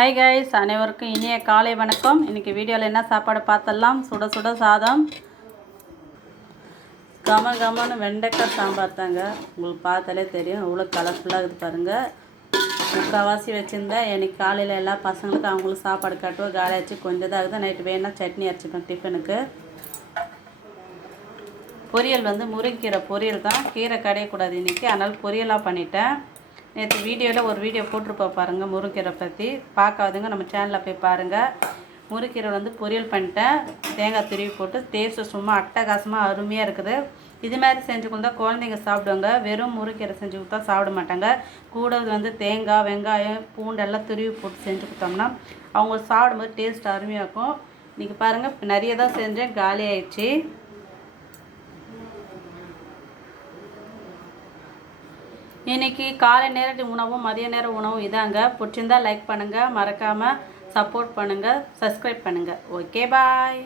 Hi guys, அனைவருக்கும் இனிய காலை வணக்கம். இன்றைக்கி வீடியோவில் என்ன சாப்பாடு பார்த்தலாம். சுட சுட சாதம், கமன்னு வெண்டைக்காய் சாம்பார் தாங்க. உங்களுக்கு பார்த்தாலே தெரியும் இவ்வளோ கலர்ஃபுல்லாக இருக்குது பாருங்கள். முக்கால்வாசி வச்சுருந்தேன். எனக்கு காலையில் எல்லா பசங்களுக்கும் அவங்களுக்கு சாப்பாடு கட்டுவோம். காலையாச்சு கொஞ்சம் தான் ஆகுது. நைட்டு வேணா சட்னி அரைச்சிப்பேன் டிஃபனுக்கு. பொரியல் முருங்கைக்கீரை பொரியல் தான். கீரை கடையக்கூடாது இன்றைக்கி, அதனால் பொரியலாக பண்ணிட்டேன். நேற்று வீடியோவில் ஒரு வீடியோ போட்டிருப்போம் பாருங்கள் முருங்கீரை பற்றி. பார்க்காதுங்க நம்ம சேனலில் போய் பாருங்கள். முருங்கீரை பொரியல் பண்ணிட்டேன். தேங்காய் துருவி போட்டு டேஸ்ட்டு சும்மா அட்டகாசமாக அருமையாக இருக்குது. இது மாதிரி செஞ்சு கொடுத்தா குழந்தைங்க சாப்பிடுவாங்க. வெறும் முருங்கீரை செஞ்சு கொடுத்தா சாப்பிட மாட்டாங்க. கூட தேங்காய், வெங்காயம், பூண்டெல்லாம் துருவி போட்டு செஞ்சு கொடுத்தோம்னா அவங்க சாப்பிடும்போது டேஸ்ட் அருமையாக இருக்கும். இன்றைக்கி பாருங்கள் நிறைய தான் செஞ்சேன், காலி ஆயிடுச்சு. இன்றைக்கி காலை நேர உணவும் மதிய நேர உணவும் இதாங்க. பிடிச்சிருந்தால் லைக் பண்ணுங்கள், மறக்காமல் சப்போர்ட் பண்ணுங்கள், சப்ஸ்கிரைப் பண்ணுங்கள். ஓகே, பாய்.